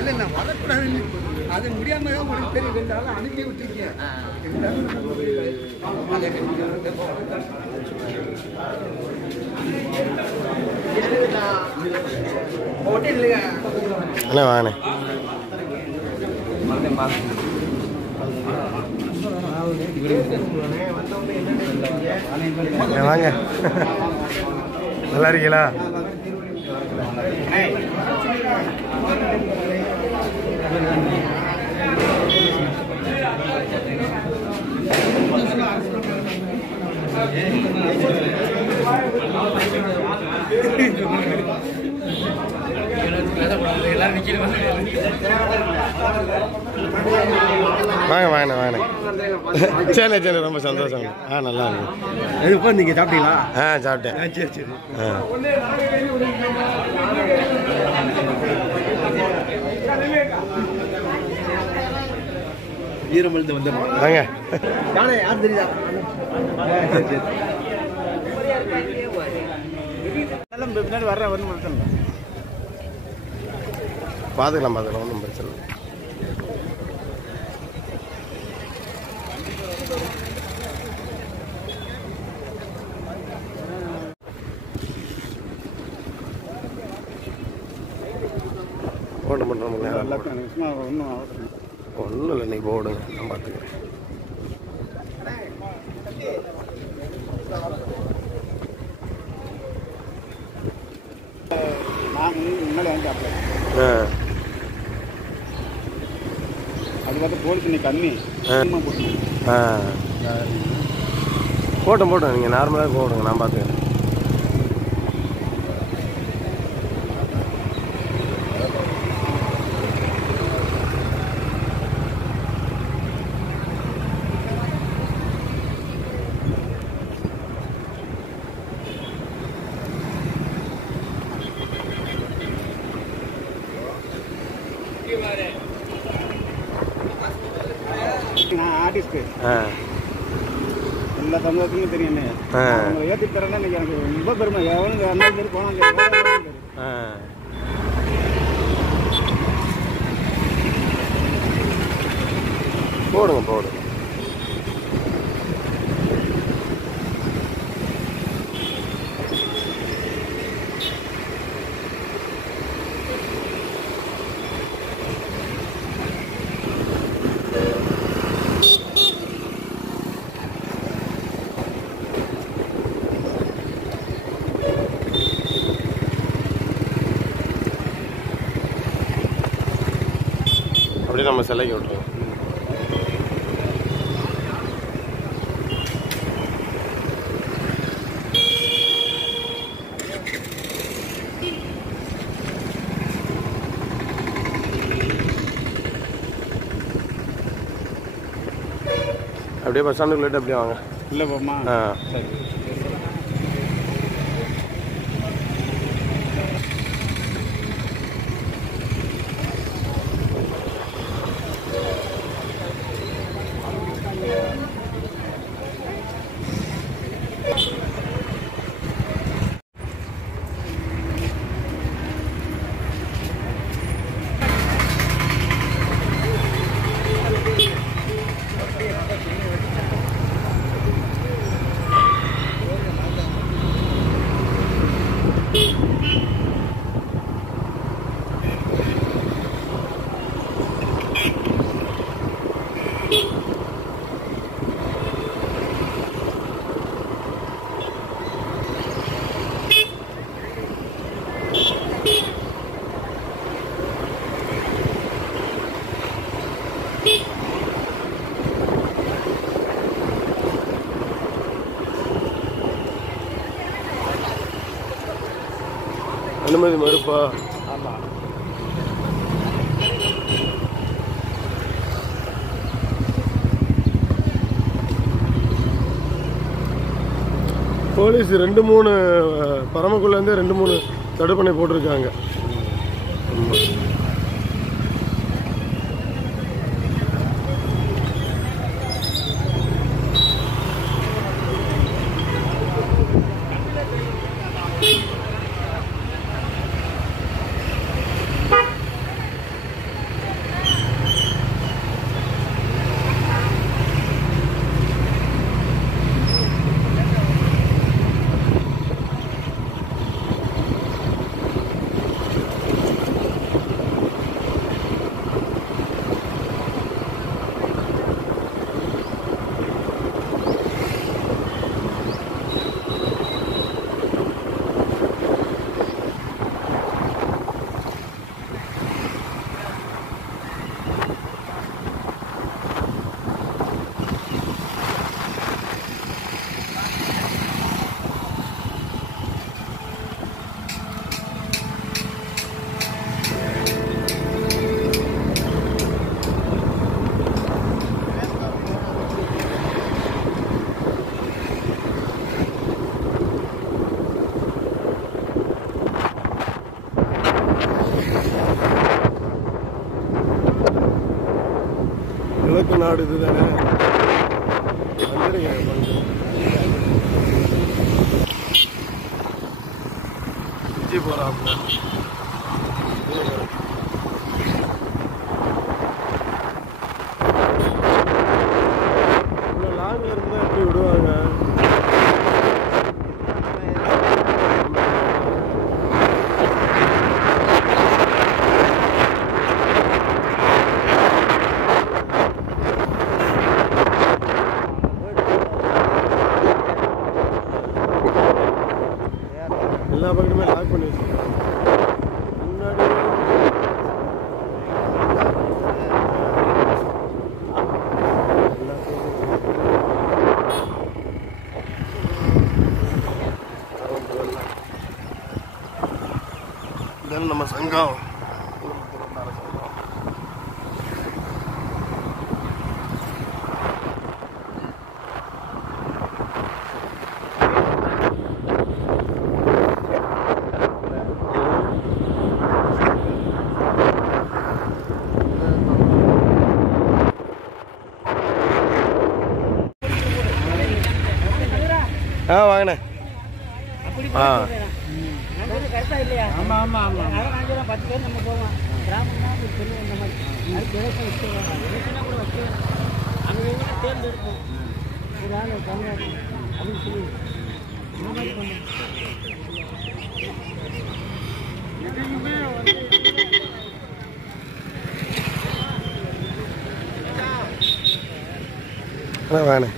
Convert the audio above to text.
இல்ல வரக்கூடாது அது முடியாம தான் உங்களுக்கு தெரியும். 2 ஆள் அனுப்பி விட்டுருக்கீங்க. அண்ணா வாங்கண்ணே. வாங்க, நல்லா இருக்கீங்களா? வாங்க வாங்கண்ணே வாங்கண்ணே. சரி சரி, ரொம்ப சந்தோஷம். நல்லா இருக்கு. இப்போ நீங்கள் சாப்பிட்டீங்களா? சாப்பிட்டேன். சரி சரி. வீரமழுந்து வந்துடும். வாங்க. யார் தெரியுதா? சரி சரி. பின்னாடி வர்ற ஒன்றும் பிரச்சனை இல்லை. பார்த்துக்கலாம் பார்த்துக்கலாம், ஒன்றும் பிரச்சனை இல்லை. ஓட்ட பண்ணுறோம் ஒன்றும் இல்லை, நீங்கள் போடுங்க, நான் பார்த்துக்கிறேன். அது பார்த்து போலீஸ் இன்னைக்கு கம்மி போட்டோம் நீங்கள் நார்மலாக போடுங்க, நான் பார்த்துக்கிறேன். நான் ஆர்டிஸ்ட்டு எல்லா சமூகத்துக்கும் தெரியும். ஏற்றி தரேன்னா இன்னைக்கு எனக்கு ரொம்ப பெருமை. எவனுக்கு அந்த பேர் போனாங்க. போடுங்க போடுங்க. அப்படியே நம்ம சிலைக்கு விட்டுருவோம். அப்படியே பஸ் ஸ்டாண்டுக்குள்ளே அப்படியே வாங்க. இல்லை போமா. சரி. அனுமதி மறுப்பா? ஆமாம். போலீஸ் 2-3 பரமக்குள்ளேருந்தே 2-3 தடுப்பணை போட்டிருக்காங்க. கிழக்கு நாடு இதுதானே விஜய் போறாங்க லாங்கில் இருந்தால் எப்படி விடுவாங்க எல்லா பக்கமே லாக் பண்ணி வச்சுருக்கோம் முன்னாடி இதான நம்ம சங்கம் வாங்கண்ணே ஆமா ஆமா ஆமா 10 பேர் நம்ம போவோம் கிராமம்னா சொல்லி இந்த மாதிரி அது கூட வச்சு அங்கே தேர்ந்தெடுப்போம் ஒரு ஆள் தமிழ்நாடு அப்படின்னு சொல்லி இந்த மாதிரி பண்ணுவோம் வாங்கண்ணே